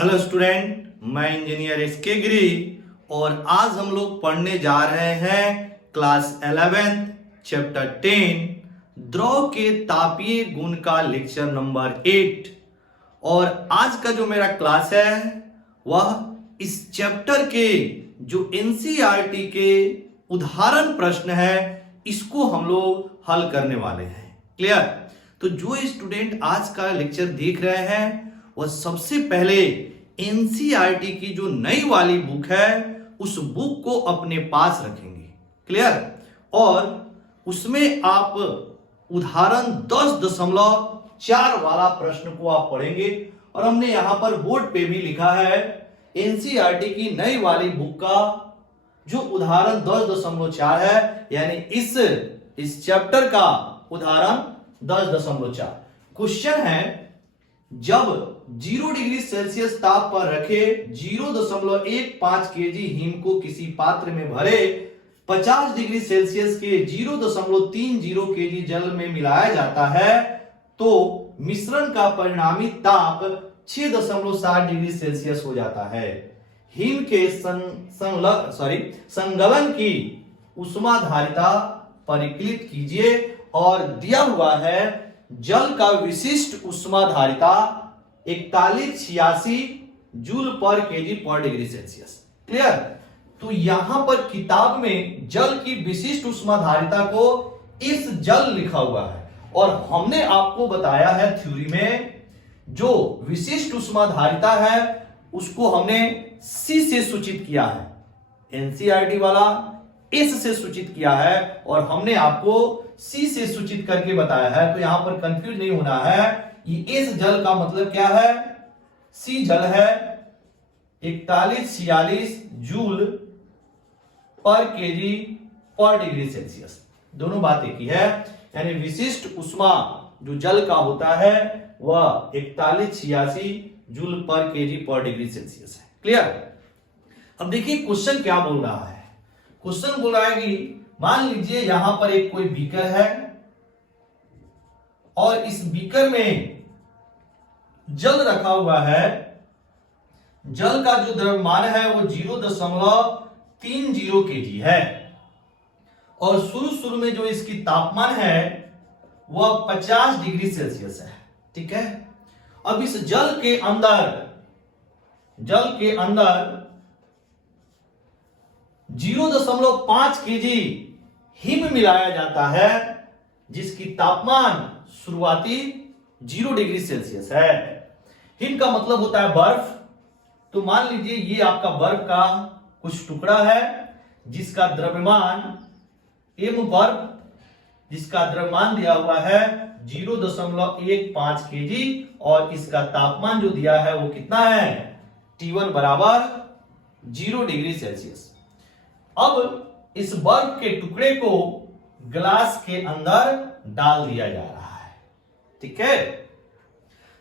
Hello student, मैं engineer SK गिरी और आज हम लोग पढ़ने जा रहे हैं क्लास 11 चैप्टर 10 द्रव के तापीय गुण का लेक्चर नंबर 8। और आज का जो मेरा क्लास है वह इस चैप्टर के जो एनसीईआरटी के उदाहरण प्रश्न है इसको हम लोग हल करने वाले हैं। क्लियर? तो जो स्टूडेंट आज का लेक्चर देख रहे हैं वह सबसे पहले एनसीईआरटी की जो नई वाली बुक है उस बुक को अपने पास रखेंगे। क्लियर? और उसमें आप उदाहरण 10.4 वाला प्रश्न को आप पढ़ेंगे। और हमने यहां पर बोर्ड पे भी लिखा है एनसीईआरटी की नई वाली बुक का जो उदाहरण 10.4 है, यानी इस चैप्टर का उदाहरण 10.4। क्वेश्चन है, जब 0 डिग्री सेल्सियस ताप पर रखे 0.15 केजी हिम को किसी पात्र में भरे 50 डिग्री सेल्सियस के 0.30 केजी जल में मिलाया जाता है तो मिश्रण का परिणामी ताप 6.7 डिग्री सेल्सियस हो जाता है। हिम के संगलन की ऊष्माधारिता परिकलित कीजिए और दिया हुआ है जल का विशिष्ट ऊष्माधारिता 4186 जूल पर केजी पर डिग्री सेल्सियस। क्लियर? तो यहां पर किताब में जल की विशिष्ट ऊष्माधारिता को इस जल लिखा हुआ है और हमने आपको बताया है थ्योरी में जो विशिष्ट ऊष्माधारिता है उसको हमने सी से सूचित किया है, एनसीईआरटी वाला एस से सूचित किया है और हमने आपको सी से सूचित करके बताया है। तो यहां पर कंफ्यूज नहीं होना है। ये एस जल का मतलब क्या है, सी जल है 4146 जूल पर केजी पर डिग्री सेल्सियस। दोनों बात एक ही है, यानी विशिष्ट ऊष्मा जो जल का होता है वह 4186 जूल पर केजी पर डिग्री सेल्सियस है। क्लियर? अब देखिए क्वेश्चन क्या बोल रहा है। क्वेश्चन बोल रहा है कि मान लीजिए यहां पर एक कोई बीकर है और इस बीकर में जल रखा हुआ है। जल का जो द्रव्यमान है वो 0.30 केजी है और शुरू में जो इसकी तापमान है वह 50 डिग्री सेल्सियस है। ठीक है? अब इस जल के अंदर 0.5 केजी हिम मिलाया जाता है जिसकी तापमान शुरुआती 0 डिग्री सेल्सियस है। हिम का मतलब होता है बर्फ। तो मान लीजिए ये आपका बर्फ का कुछ टुकड़ा है जिसका द्रव्यमान बर्फ जिसका द्रव्यमान दिया हुआ है 0.15 केजी और इसका तापमान जो दिया है वो कितना है, T1 बराबर 0 डिग्री सेल्सियस। अब इस बर्फ के टुकड़े को ग्लास के अंदर डाल दिया जा रहा है। ठीक है?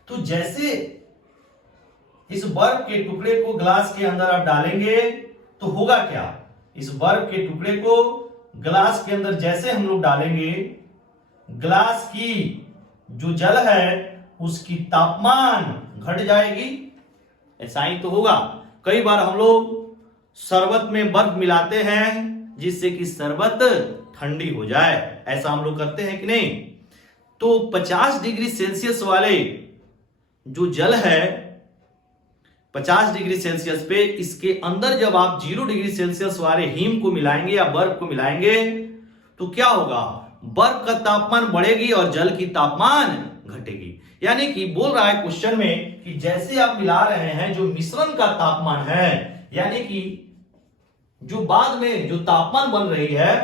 तो जैसे इस बर्फ के टुकड़े को ग्लास के अंदर आप डालेंगे तो होगा क्या, इस बर्फ के टुकड़े को ग्लास के अंदर जैसे हम लोग डालेंगे ग्लास की जो जल है उसकी तापमान घट जाएगी। ऐसा ही तो होगा। कई बार हम लोग शरबत में बर्फ मिलाते हैं जिससे कि शरबत ठंडी हो जाए। ऐसा हम लोग करते हैं कि नहीं? तो 50 डिग्री सेल्सियस वाले जो जल है 50 डिग्री सेल्सियस पे इसके अंदर जब आप 0 डिग्री सेल्सियस वाले हिम को मिलाएंगे या बर्फ को मिलाएंगे तो क्या होगा, बर्फ का तापमान बढ़ेगी और जल की तापमान घटेगी। यानी कि बोल रहा है क्वेश्चन में कि जैसे आप मिला रहे हैं जो मिश्रण का तापमान है, यानी कि जो बाद में जो तापमान बन रही है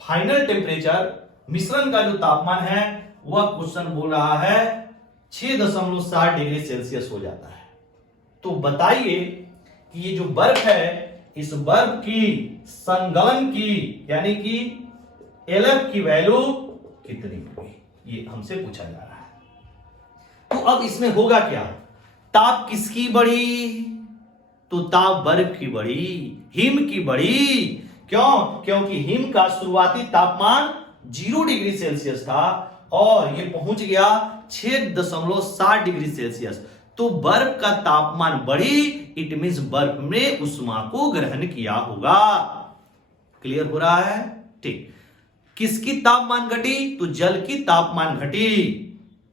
फाइनल टेम्परेचर मिश्रण का जो तापमान है वह क्वेश्चन बोल रहा है 6.7 डिग्री सेल्सियस हो जाता है। तो बताइए कि ये जो बर्फ है इस बर्फ की संगलन की यानी कि LF की वैल्यू कितनी होगी, ये हमसे पूछा जा रहा है। तो अब इसमें होगा क्या, ताप किसकी बढ़ी, तो ताप बर्फ की बढ़ी, हिम की बढ़ी। क्यों? क्योंकि हिम का शुरुआती तापमान 0 डिग्री सेल्सियस था और ये पहुंच गया 6.7 डिग्री सेल्सियस। तो बर्फ का तापमान बढ़ी, इट मींस बर्फ में उष्मा को ग्रहण किया होगा। क्लियर हो रहा है? ठीक। किसकी तापमान घटी? तो जल की तापमान घटी।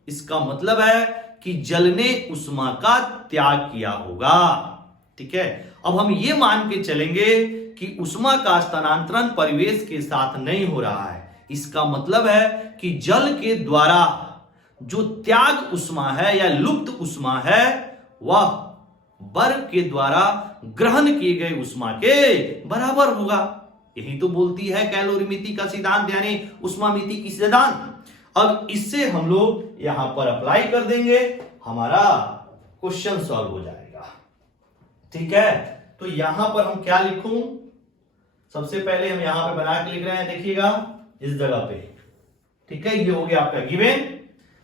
इसका मतलब है कि जल ने उष्मा का त्याग किया होगा। ठीक है, अब हम ये मान के चलेंगे कि उष्मा का स्थानांतरण परिवेश के साथ नहीं हो रहा है। इसका मतलब है कि जल के द्वारा जो त्याग उष्मा है या लुप्त उष्मा है वह बर्फ के द्वारा ग्रहण किए गए उष्मा के बराबर होगा। यही तो बोलती है कैलोरीमिति का सिद्धांत, यानी उष्मामिति की सिद्धांत। अब इससे हम लोग यहां पर अप्लाई कर देंगे, हमारा क्वेश्चन सॉल्व हो जाएगा। ठीक है, तो यहां पर हम क्या लिखूं? सबसे पहले हम यहां पे बना के लिख रहे हैं, देखिएगा इस जगह पे। ठीक है, ये हो गया आपका गिवन।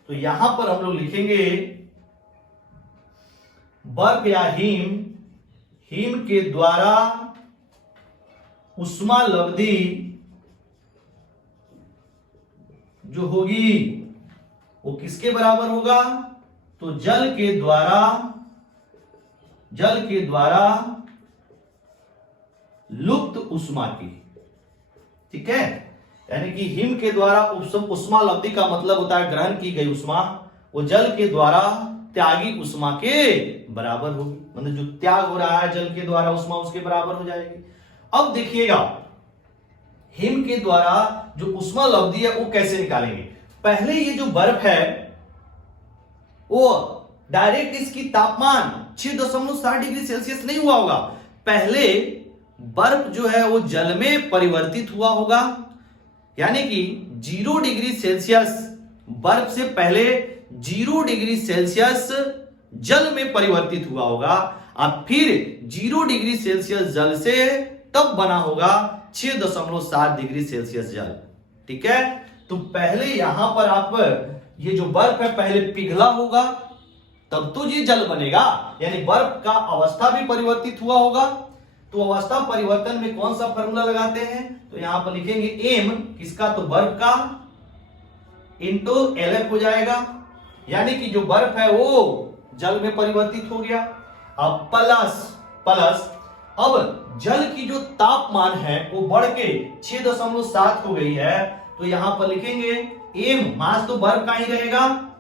तो यहां पर हम लोग लिखेंगे बर्फ या हिम के द्वारा उष्मा लब्धि जो होगी वो किसके बराबर होगा? तो जल के द्वारा लुप्त उष्मा की। ठीक है, यानी कि हिम के द्वारा उष्मा लब्धि का मतलब होता है ग्रहण की गई उष्मा, वो जल के द्वारा त्यागी उष्मा के बराबर होगी। मतलब जो त्याग हो रहा है जल के द्वारा उष्मा, उसके बराबर हो जाएगी। अब देखिएगा हिम के द्वारा जो उष्मा लब्धि है वो कैसे निकालेंगे? पहले ये जो बर्फ है वो डायरेक्ट इसकी तापमान 6.7 डिग्री सेल्सियस नहीं हुआ होगा। पहले बर्फ जो है वो जल में परिवर्तित हुआ होगा, यानी कि 0 डिग्री सेल्सियस बर्फ से पहले 0 डिग्री सेल्सियस जल में परिवर्तित हुआ होगा, अब फिर 0 डिग्री सेल्सियस जल से तब बना होगा 6.7 डिग्री सेल्सियस जल। ठीक है, तो पहले यहां पर आप ये जो बर्फ है पहले पिघला होगा तब तो ये जल बनेगा, यानी बर्फ का अवस्था भी परिवर्तित हुआ होगा। तो अवस्था परिवर्तन में कौन सा फॉर्मूला लगाते हैं? तो यहां पर लिखेंगे एम किसका? तो बर्फ का इंटू LF हो जाएगा, यानी कि जो बर्फ है वो जल में परिवर्तित हो गया। अब प्लस अब जल की जो तापमान है वो बढ़ के 6.7 हो गई है, तो यहां पर लिखेंगे एम मास तो बर्फ का ही रहेगा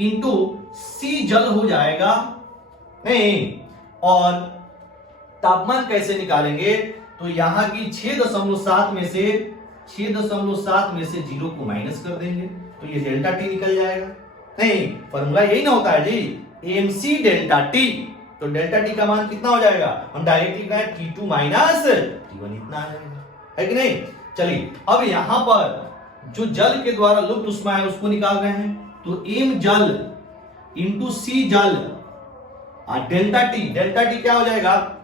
इंटू सी जल हो जाएगा। नहीं, और तापमान कैसे निकालेंगे? तो यहां की 6.7 में से 0 को माइनस कर देंगे तो ये डेल्टा टी निकल जाएगा। नहीं, फॉर्मूला यही ना होता है जी, एमसी डेल्टा टी। तो डेल्टा टी का मान कितना हो जाएगा? हम डायरेक्ट लिख रहे हैं T2 माइनस T1, इतना आ जाएगा, है कि नहीं? चलिए अब यहां पर जो जल के द्वारा लुप्त उष्मा है उसको निकाल रहे हैं, तो एम जल इंटू सी जल डेल्टा टी क्या हो जाएगा?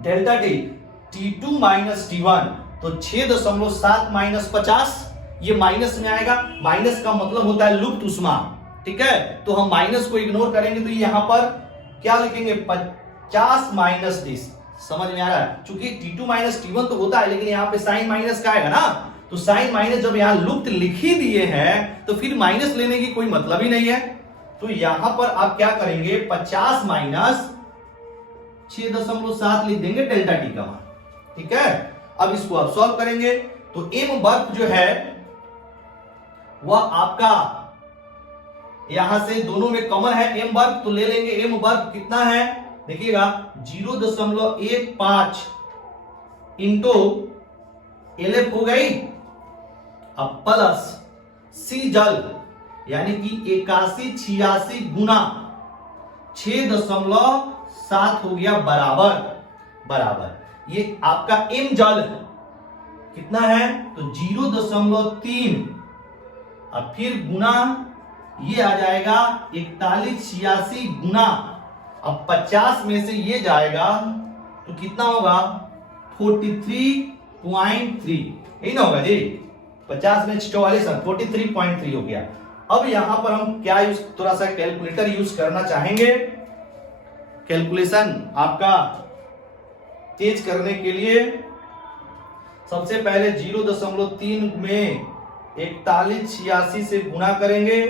Delta T T2 minus T1, तो 6.7 माइनस 50, ये माइनस में आएगा। माइनस का मतलब होता है लुप्त उष्मा। ठीक है, तो हम माइनस को इग्नोर करेंगे तो यहां पर क्या लिखेंगे? 50 माइनस 10। समझ में आ रहा है? चूंकि T2 माइनस T1 तो होता है, लेकिन यहां पे साइन माइनस का आएगा ना, तो साइन माइनस जब यहां लुप्त लिख ही दिए हैं तो फिर माइनस लेने की कोई मतलब ही नहीं है। तो यहां पर आप क्या करेंगे? 50 माइनस 6.7 लिख देंगे डेल्टा टी का मान। ठीक है, अब इसको आप सॉल्व करेंगे तो एम बर्फ जो है वह आपका यहां से दोनों में कॉमन है एम बर्फ, तो ले लेंगे एम बर्फ कितना है? देखिएगा 0.15 इंटू LF हो गई, अब प्लस सी जल यानी कि 8186 गुना 6.7 हो गया बराबर। ये आपका एम जल कितना है? तो 0.3, अब फिर गुना ये आ जाएगा 4186 गुना, अब 50 में से ये जाएगा तो कितना होगा? 43.3, यही ना होगा जी? 50 में 44 43.3 हो गया। अब यहां पर हम क्या थोड़ा सा कैलकुलेटर यूज करना चाहेंगे, कैलकुलेशन आपका तेज करने के लिए। सबसे पहले 0.3 में 4186 से गुणा करेंगे,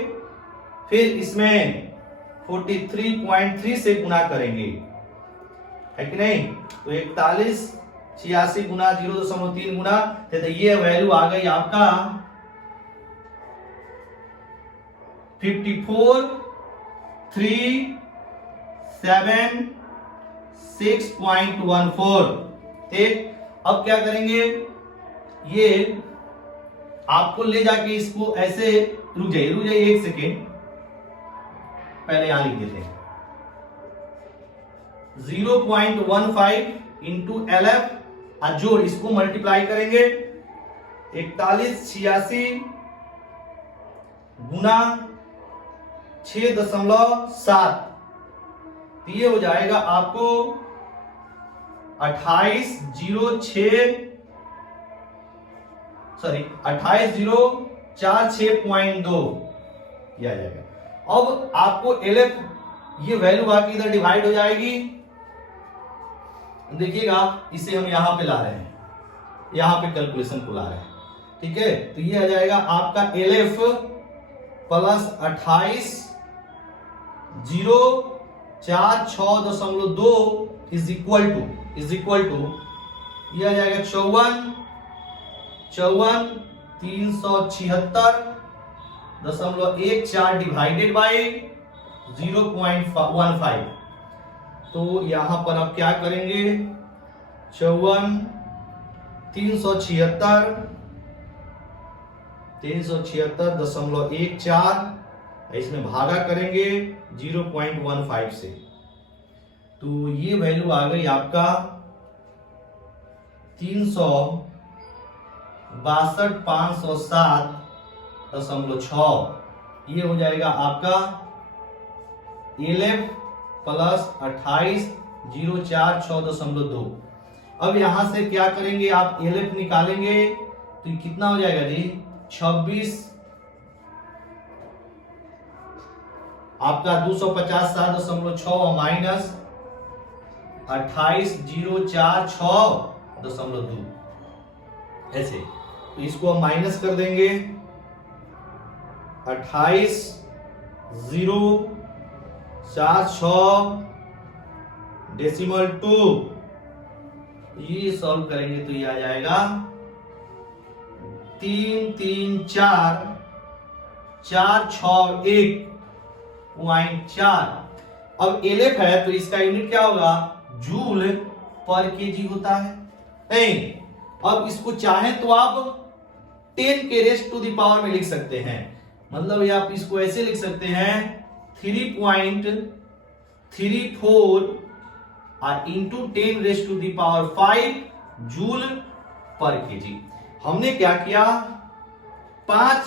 फिर इसमें 43.3 से गुना करेंगे, है कि नहीं? तो 41 86 गुना 0.3 गुना, तो ये वैल्यू आ गई आपका 54,376.14। ठीक, अब क्या करेंगे, ये आपको ले जाके इसको ऐसे, रुक जाइए एक सेकेंड, पहले यहां लिख देते हैं 0.15 इंटू LF, जोड़ इसको मल्टीप्लाई करेंगे 4186 गुना 6.7, तो ये हो जाएगा आपको 28,046.2 ये आ जाएगा। अब आपको LF ये वैल्यू आके इधर डिवाइड हो जाएगी, देखिएगा इसे हम यहां पे ला रहे हैं, यहां पे कैलकुलेशन को ला रहे हैं, ठीक है? तो ये आ जाएगा आपका LF plus 28,046.2 is equal to ये आ जाएगा 54,376.14 डिवाइडेड बाय 0.15। तो यहां पर आप क्या करेंगे, 376.14, इसमें भागा करेंगे 0.15 से, तो ये वैल्यू आ गई आपका 362,507.6। ये हो जाएगा आपका LF प्लस 28,046.2। अब यहां से क्या करेंगे, आप LF निकालेंगे तो ये कितना हो जाएगा जी, 26 आपका 250.6 माइनस 28,046.2 ऐसे, तो इसको हम माइनस कर देंगे 28,046.2, ये सॉल्व करेंगे तो ये आ जाएगा 33461.4। अब LF है तो इसका यूनिट क्या होगा, जूल पर केजी होता है, नहीं? अब इसको चाहे तो आप 10 के रेस्ट टू द पावर में लिख सकते हैं, मतलब ये आप इसको ऐसे लिख सकते हैं 3.34 into 10 raised to the power 5 joule per kg. हमने क्या किया, पांच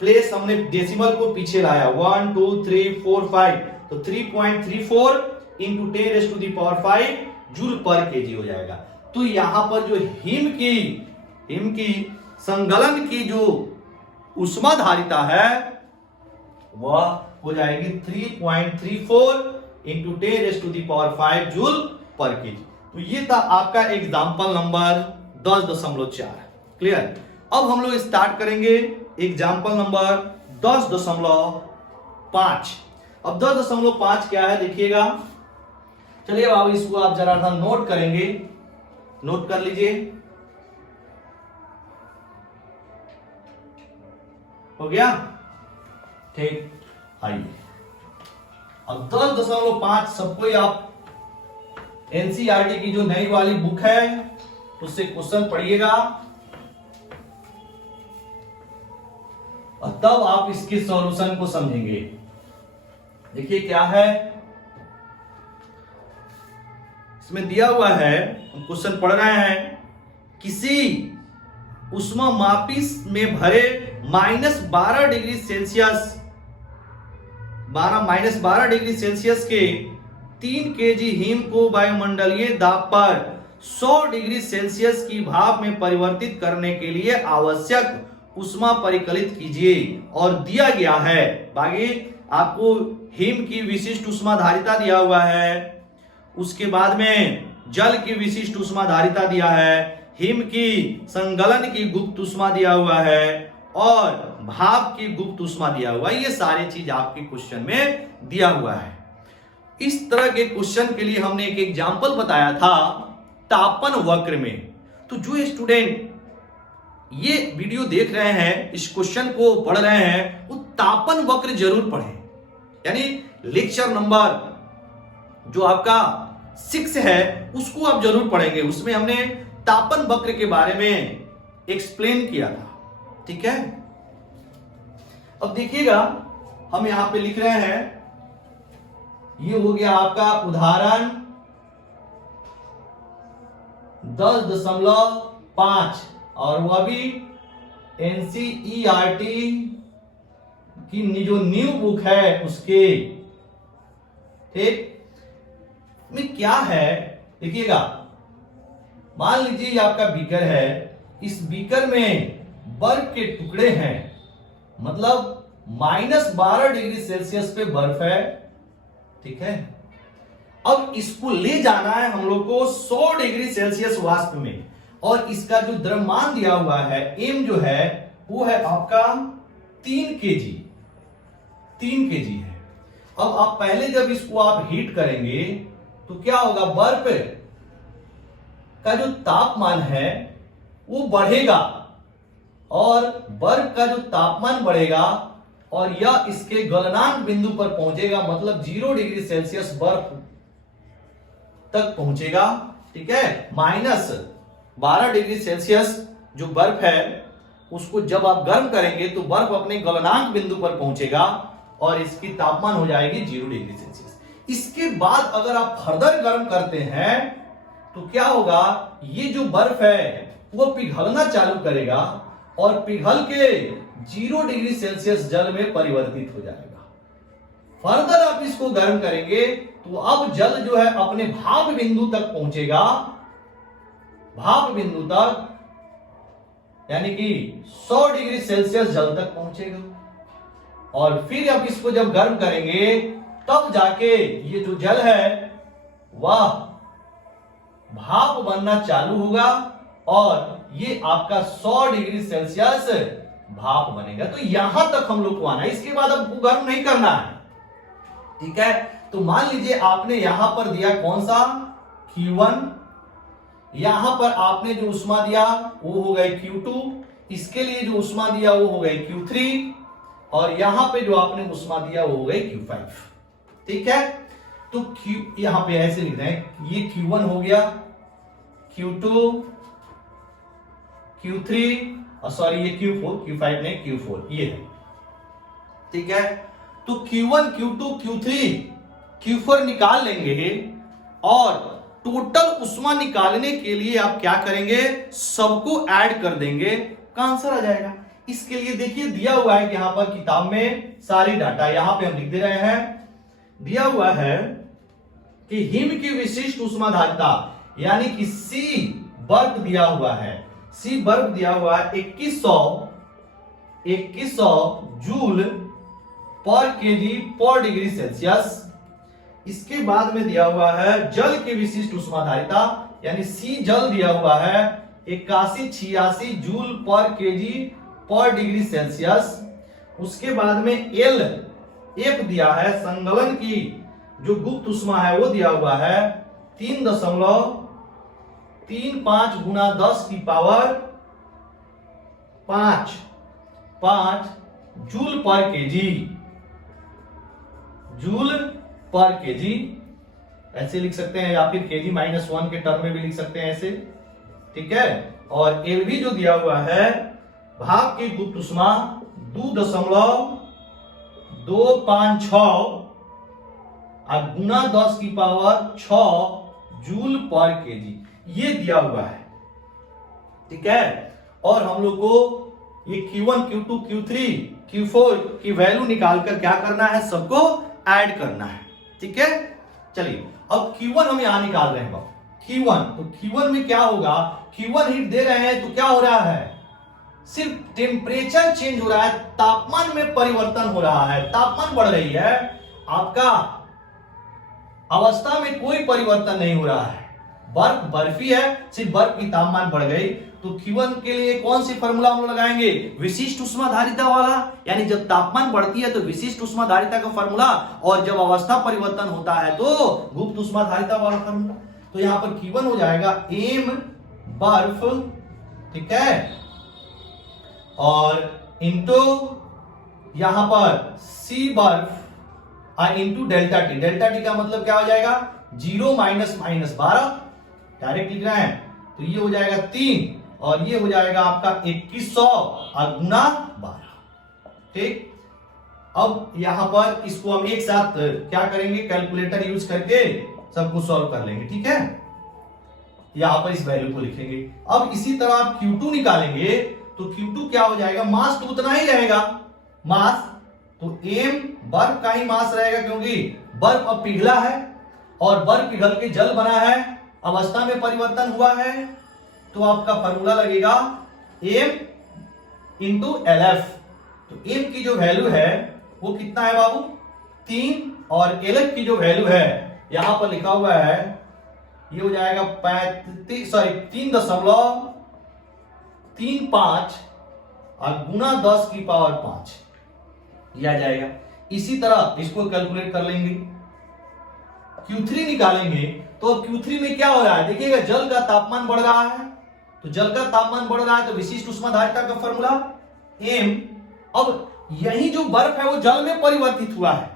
प्लेस हमने डेसिमल को पीछे लाया, 1 2 3 4 5, तो 3.34 into 10 raise to the power 5 joule per kg हो जाएगा। तो यहां पर जो हिम की संगलन की जो उष्मा धारिता है वह हो जाएगी 3.34 into 10 raise to the power 5 joule per kg. तो ये था आपका एग्जाम्पल नंबर 10.4। क्लियर? अब हम लोग स्टार्ट करेंगे एग्जाम्पल नंबर 10.5। अब 10.5 क्या है देखिएगा, चलिए अब इसको आप जरा सा नोट करेंगे, नोट कर लीजिए। हो गया? ठीक, आइए अब 10.5 सबको आप एनसीईआरटी की जो नई वाली बुक है उससे क्वेश्चन पढ़िएगा और तब आप इसके सॉल्यूशन को समझेंगे। देखिए क्या है इसमें दिया हुआ है, हम क्वेश्चन पढ़ रहे हैं। किसी ऊष्मामापी में भरे -12 डिग्री सेल्सियस के 3 केजी हिम को वायुमंडलीय दाब पर 100 डिग्री सेल्सियस की भाप में परिवर्तित करने के लिए आवश्यक ऊष्मा परिकलित कीजिए। और दिया गया है बाकी आपको हिम की विशिष्ट ऊष्मा धारिता दिया हुआ है, उसके बाद में जल की विशिष्ट ऊष्मा धारिता दिया है, हिम की संगलन की गुप्त ऊष्मा दिया हुआ है और भाप की गुप्त ऊष्मा दिया हुआ है। ये सारी चीज आपके क्वेश्चन में दिया हुआ है। इस तरह के क्वेश्चन के लिए हमने एक एग्जाम्पल बताया था तापन वक्र में। तो जो स्टूडेंट ये वीडियो देख रहे हैं, इस क्वेश्चन को पढ़ रहे हैं, वो तापन वक्र जरूर पढ़ें। यानी लेक्चर नंबर जो आपका 6 है उसको आप जरूर पढ़ेंगे। उसमें हमने तापन वक्र के बारे में एक्सप्लेन किया था। ठीक है, अब देखिएगा हम यहां पे लिख रहे हैं, ये हो गया आपका उदाहरण 10.5 और वह भी एनसीईआरटी की जो न्यू बुक है उसके। ठीक, में क्या है देखिएगा, मान लीजिए ये आपका बीकर है, इस बीकर में बर्फ के टुकड़े हैं, मतलब -12 डिग्री सेल्सियस पे बर्फ है। ठीक है, अब इसको ले जाना है हम लोग को 100 डिग्री सेल्सियस वाष्प में, और इसका जो द्रव्यमान दिया हुआ है एम जो है वो है आपका 3 केजी है। अब आप पहले जब इसको आप हीट करेंगे तो क्या होगा, बर्फ का जो तापमान है वो बढ़ेगा, और बर्फ का जो तापमान बढ़ेगा और यह इसके गलनांक बिंदु पर पहुंचेगा, मतलब 0 डिग्री सेल्सियस बर्फ तक पहुंचेगा। ठीक है, -12 डिग्री सेल्सियस जो बर्फ है उसको जब आप गर्म करेंगे तो बर्फ अपने गलनांक बिंदु पर पहुंचेगा और इसकी तापमान हो जाएगी 0 डिग्री सेल्सियस। इसके बाद अगर आप फर्दर गर्म करते हैं तो क्या होगा, ये जो बर्फ है वो पिघलना चालू करेगा और पिघल के 0 डिग्री सेल्सियस जल में परिवर्तित हो जाएगा। फर्दर आप इसको गर्म करेंगे तो अब जल जो है अपने भाप बिंदु तक पहुंचेगा, भाप बिंदु तक, यानी कि 100 डिग्री सेल्सियस जल तक पहुंचेगा। और फिर आप इसको जब गर्म करेंगे तब जाके ये जो जल है वह भाप बनना चालू होगा और ये आपका 100 डिग्री सेल्सियस भाप बनेगा। तो यहां तक हम लोग को आना है, इसके बाद आपको गर्म नहीं करना है। ठीक है, तो मान लीजिए आपने यहां पर दिया कौन सा, Q1, यहां पर आपने जो उष्मा दिया वो हो गई Q2, इसके लिए जो उष्मा दिया वो हो गई Q3, और यहां पे जो आपने उष्मा दिया वो हो गई Q5। ठीक है, तो यहां पे ऐसे लिख रहे हैं, ये Q1 हो गया, Q2, Q3, और सॉरी ये Q4, Q5 नहीं Q4 ये है। ठीक है, तो Q1, Q2, Q3, Q4 निकाल लेंगे और टोटल उष्मा निकालने के लिए आप क्या करेंगे, सबको ऐड कर देंगे का आंसर आ जाएगा। इसके लिए देखिए दिया हुआ है कि यहां पर किताब में सारी डाटा यहां पे हम लिख दे रहे हैं। दिया हुआ है कि हिम की विशिष्ट उष्माधारिता, यानी कि C बर्फ दिया हुआ है, C बर्फ दिया हुआ है 2100 जूल पर केजी पर डिग्री सेल्सियस। इसके बाद में दिया हुआ है जल की विशिष्ट उष्माधारिता, यानी C जल दिया हुआ है 8186 जूल पर केजी पर डिग्री सेल्सियस। उसके बाद में F दिया है, संगलन की जो गुप्त उष्मा है वो दिया हुआ है 3.35 गुना 10 की पावर 5 जूल पर केजी, ऐसे लिख सकते हैं, या फिर kg-1 के टर्म में भी लिख सकते हैं ऐसे। ठीक है, और LV जो दिया हुआ है भाप की गुप्त उष्मा 2.256 गुना 10 की पावर 6 जूल पर केजी, ये दिया हुआ है। ठीक है, और हम लोग को ये Q1, Q2, Q3, Q4 की वैल्यू निकालकर क्या करना है, सबको ऐड करना है। ठीक है, चलिए अब Q1 हम यहां निकाल रहे हैं। Q1, तो Q1 में क्या होगा, Q1 हीट दे रहे हैं तो क्या हो रहा है, सिर्फ टेम्परेचर चेंज हो रहा है, तापमान में परिवर्तन हो रहा है, तापमान बढ़ रही है, आपका अवस्था में कोई परिवर्तन नहीं हो रहा है। बर्फ बर्फी है, सिर्फ बर्फ की तापमान बढ़ गई। तो Q1 के लिए कौन सी फॉर्मूला हम लोग लगाएंगे? विशिष्ट उष्माधारिता वाला, यानी जब तापमान बढ़ती है तो विशिष्ट उष्माधारिता का फॉर्मूला, और जब अवस्था परिवर्तन होता है तो गुप्त उष्माधारिता वाला फॉर्मूला। तो यहां पर Q1 हो जाएगा m बर्फ, ठीक है, और इंटू यहां पर C बर्फ और into delta T. Delta T का मतलब क्या हो जाएगा? 0 माइनस माइनस 12, डायरेक्ट लिख रहे हैं, तो ये हो जाएगा 3 और ये हो जाएगा आपका 2100 और गुना 12। ठीक, अब यहां पर इसको हम एक साथ क्या करेंगे? कैलकुलेटर यूज करके सबको सॉल्व कर लेंगे, ठीक है। यहां पर इस वैल्यू को लिखेंगे। अब इसी तरह आप Q2 निकालेंगे तो Q2 क्या हो जाएगा? मास तो उतना ही रहेगा, मास तो m बर्फ का ही मास रहेगा, क्योंकि बर्फ अब पिघला है और बर्फ पिघल के जल बना है, अवस्था में परिवर्तन हुआ है, तो आपका फॉर्मूला लगेगा m इंटू LF। तो m की जो वैल्यू है वो कितना है बाबू? 3, और LF की जो वैल्यू है यहां पर लिखा हुआ है, ये हो जाएगा 3.35 और गुना 10 की पावर 5, ये आ जाएगा। इसी तरह इसको कैलकुलेट कर लेंगे, Q3 निकालेंगे तो अब Q3 में क्या हो रहा है? देखिएगा, जल का तापमान बढ़ रहा है, तो जल का तापमान बढ़ रहा है तो विशिष्ट उष्माधारिता का फॉर्मूला m। अब यही जो बर्फ है वो जल में परिवर्तित हुआ है,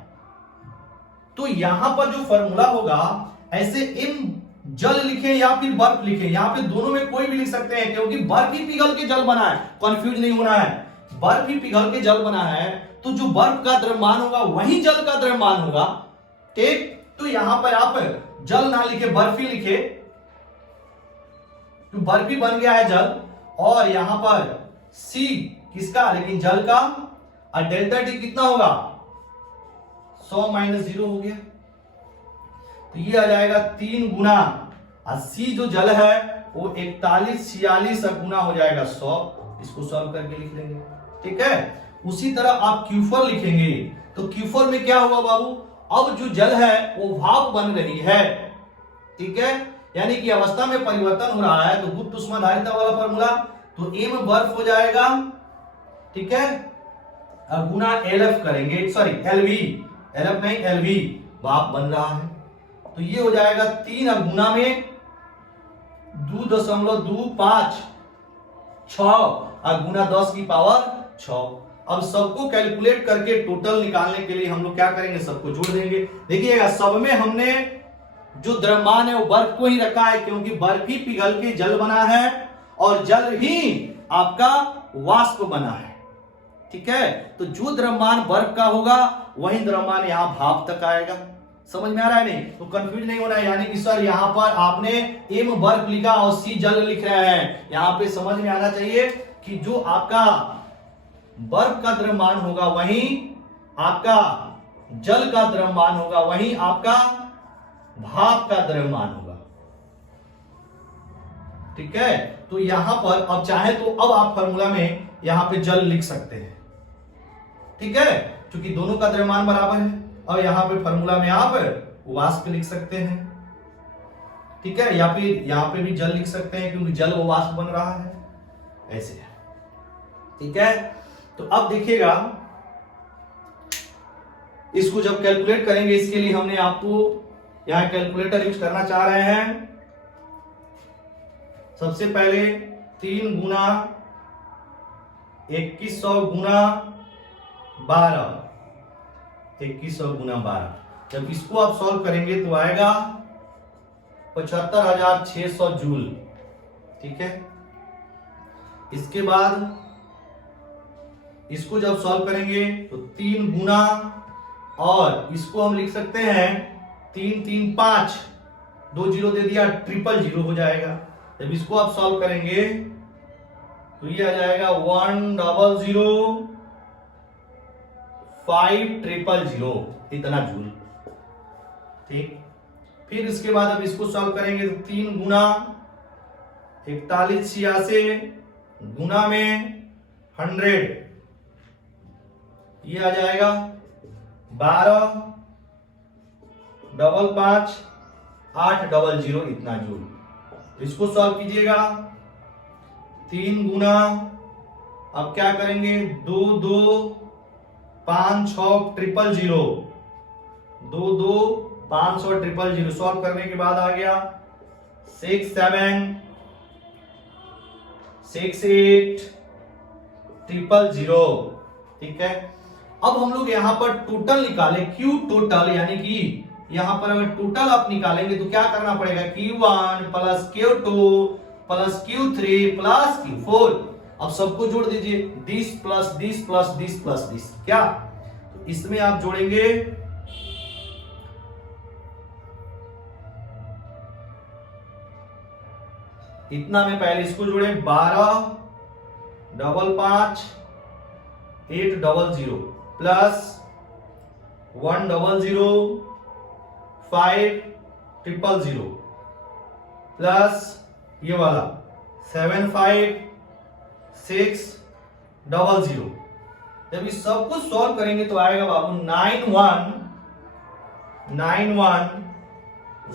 तो यहां पर जो फॉर्मूला होगा, ऐसे m जल लिखे या फिर बर्फ लिखे, यहां पे दोनों में कोई भी लिख सकते हैं, क्योंकि बर्फ ही पिघल के जल बना है, कंफ्यूज नहीं होना है, बर्फ ही पिघल के जल बना है, तो जो बर्फ का द्रव्यमान होगा वही जल का द्रव्यमान होगा। ठीक, तो यहां पर आप जल ना लिखे, बर्फ ही लिखे, तो बर्फ ही बन गया है जल, और यहां पर C किसका? लेकिन जल का, और डेल्टा टी कितना होगा? 100 माइनस 0 हो गया, तो ये आ जाएगा 3 गुना, और C जो जल है वो 4146 गुना हो जाएगा 100। इसको सॉल्व करके लिख लेंगे, ठीक है। उसी तरह आप Q4 लिखेंगे तो Q4 में क्या हुआ बाबू? अब जो जल है वो भाप बन रही है, ठीक है, यानी कि अवस्था में परिवर्तन हो रहा है, तो गुप्त उष्माधारिता वाला फॉर्मूला, तो m बर्फ हो जाएगा, ठीक है, गुना LF करेंगे, सॉरी LV, LF नहीं LV, भाप बन रहा है, तो ये हो जाएगा 3 और गुना में 2.25 6 और गुना 10 की पावर 6। अब सबको कैलकुलेट करके टोटल निकालने के लिए हम लोग क्या करेंगे? सबको जोड़ देंगे। देखिएगा, सब में हमने जो द्रव्यमान है वो बर्फ को ही रखा है, क्योंकि बर्फ ही पिघल के जल बना है और जल ही आपका वाष्प बना है, ठीक है। तो जो द्रव्यमान बर्फ का होगा वही द्रव्यमान यहां भाप तक आएगा। समझ में आ रहा है? नहीं तो कंफ्यूज नहीं होना है, यानी कि सर यहां पर आपने m बर्फ लिखा और C जल लिख रहे हैं, यहां पे समझ में आना चाहिए कि जो आपका बर्फ का द्रव्यमान होगा वही आपका जल का द्रव्यमान होगा, वही आपका भाप का द्रव्यमान होगा, ठीक है। तो यहां पर अब चाहे तो अब आप फॉर्मूला में यहां पे जल लिख सकते हैं, ठीक है, क्योंकि दोनों का द्रव्यमान बराबर है। और यहां पे फॉर्मूला में आप वाष्प लिख सकते हैं, ठीक है, या फिर यहां पे भी जल लिख सकते हैं, क्योंकि जल वो वाष्प बन रहा है, ऐसे है, ठीक है। तो अब देखिएगा, इसको जब कैलकुलेट करेंगे, इसके लिए हमने आपको यहां कैलकुलेटर यूज करना चाह रहे हैं। सबसे पहले 3 गुना 2100 गुना 12, 2100 गुना 12, जब इसको आप सॉल्व करेंगे तो आएगा 75,600 जूल, ठीक है। इसके बाद इसको जब सॉल्व करेंगे तो 3 गुना, और इसको हम लिख सकते हैं 3 3 5, 2 जीरो दे दिया, 000 हो जाएगा। जब इसको आप सॉल्व करेंगे तो ये आ जाएगा 1,00,5,000 इतना जूल, ठीक। फिर इसके बाद अब इसको सॉल्व करेंगे तो 3 गुना 4186 गुना में 100, ये आ जाएगा 12,55,800 इतना जूल। इसको सॉल्व कीजिएगा 3 गुना, अब क्या करेंगे 2 2 5 6 ट्रिपल 0, 2 2 5 6 ट्रिपल 0। सॉल्व करने के बाद आ गया 6 7 6 8 ट्रिपल 0। ठीक है, अब हम लोग यहां पर टोटल निकालें, Q टोटल, यानी कि यहां पर अगर टोटल आप निकालेंगे तो क्या करना पड़ेगा, Q1 plus Q2 plus Q3 plus Q4। अब सबको जोड़ दीजिए, this plus this plus this plus this, क्या तो इसमें आप जोड़ेंगे इतना में पहले इसको जोड़े 12 double 5 8 double 0 plus 1 double 0 5 triple 0 plus ये वाला 7 5 6 डबल 0। जब इस सब को सॉल्व करेंगे तो आएगा बाबू 9 1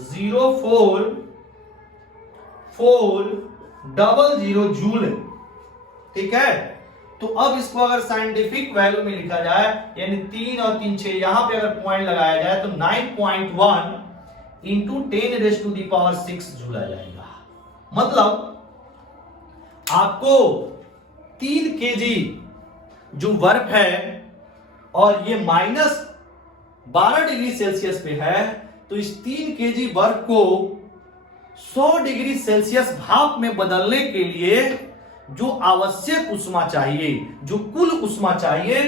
0 4 4 डबल 0 जूल। ठीक है, तो अब इसको अगर साइंटिफिक वैल्यू में लिखा जाए, यानी 3 और 3 6, यहां पे अगर पॉइंट लगाया जाए तो 9.1 इंटू 10⁻⁶ जूल आ जाएगा। मतलब आपको 3 केजी जो वर्क है और ये -12 डिग्री सेल्सियस पे है, तो इस 3 केजी वर्क को 100 डिग्री सेल्सियस भाप में बदलने के लिए जो आवश्यक उष्मा चाहिए, जो कुल उष्मा चाहिए,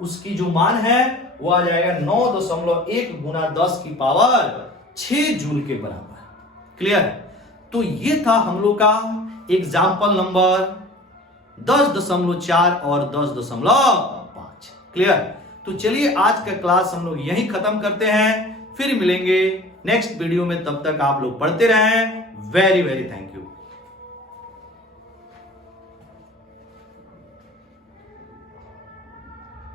उसकी जो मान है वो आ जाएगा 9.1 गुना 10 की पावर 6 जूल के बराबर। क्लियर? तो ये था हम लोग का एग्जाम्पल नंबर 10.4 और 10.5। क्लियर? तो चलिए आज का क्लास हम लोग यहीं खत्म करते हैं, फिर मिलेंगे नेक्स्ट वीडियो में। तब तक आप लोग पढ़ते रहें। Very very thank you.